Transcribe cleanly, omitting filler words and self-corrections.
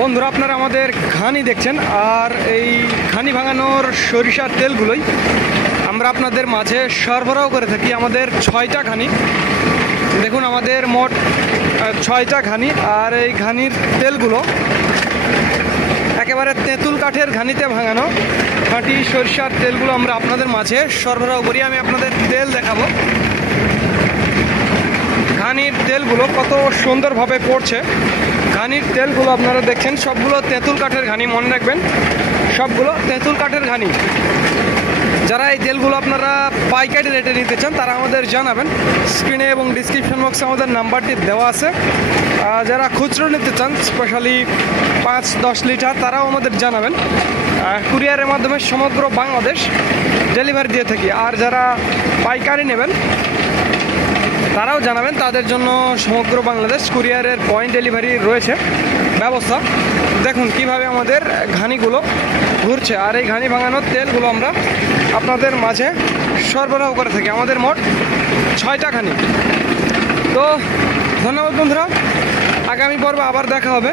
বন্ধুরা, আপনারা আমাদের ঘানি দেখছেন, আর এই ঘানি ভাঙানোর সরিষার তেলগুলোই আমরা আপনাদের মাঝে সরবরাহ করে থাকি। আমাদের 6টা ঘানি, দেখুন আমাদের মোট 6টা ঘানি। আর এই ঘানির তেলগুলো একেবারে তেঁতুল কাঠের ঘানিতে ভাঙানো খাঁটি সরিষার তেলগুলো আমরা আপনাদের মাঝে সরবরাহ করি। আমি আপনাদের তেল দেখাবো। ঘানির তেলগুলো কত সুন্দরভাবে পড়ছে। ঘানির তেলগুলো আপনারা দেখছেন, সবগুলো তেঁতুল কাঠের ঘানি, মনে রাখবেন সবগুলো তেঁতুল কাঠের ঘানি। যারা এই তেলগুলো আপনারা পাইকারি রেটে নিতে চান তারা আমাদের জানাবেন। স্ক্রিনে এবং ডিসক্রিপশন বক্সে আমাদের নাম্বারটি দেওয়া আছে। যারা খুচরো নিতে চান, স্পেশালি 5-10 লিটার, তারাও আমাদের জানাবেন। কুরিয়ারের মাধ্যমে সমগ্র বাংলাদেশ ডেলিভারি দিয়ে থাকি। আর যারা পাইকারি নেবেন তারাও জানাবেন, তাদের জন্য সমগ্র বাংলাদেশ কুরিয়ারের পয়েন্ট ডেলিভারি রয়েছে ব্যবস্থা। দেখুন কিভাবে আমাদের ঘানিগুলো ঘুরছে। আর এই ঘানি ভাঙানোর তেলগুলো আমরা আপনাদের মাঝে সরবরাহ করে থাকি। আমাদের মোট 6টা ঘানি। তো ধন্যবাদ বন্ধুরা, আগামী পর্বে আবার দেখা হবে।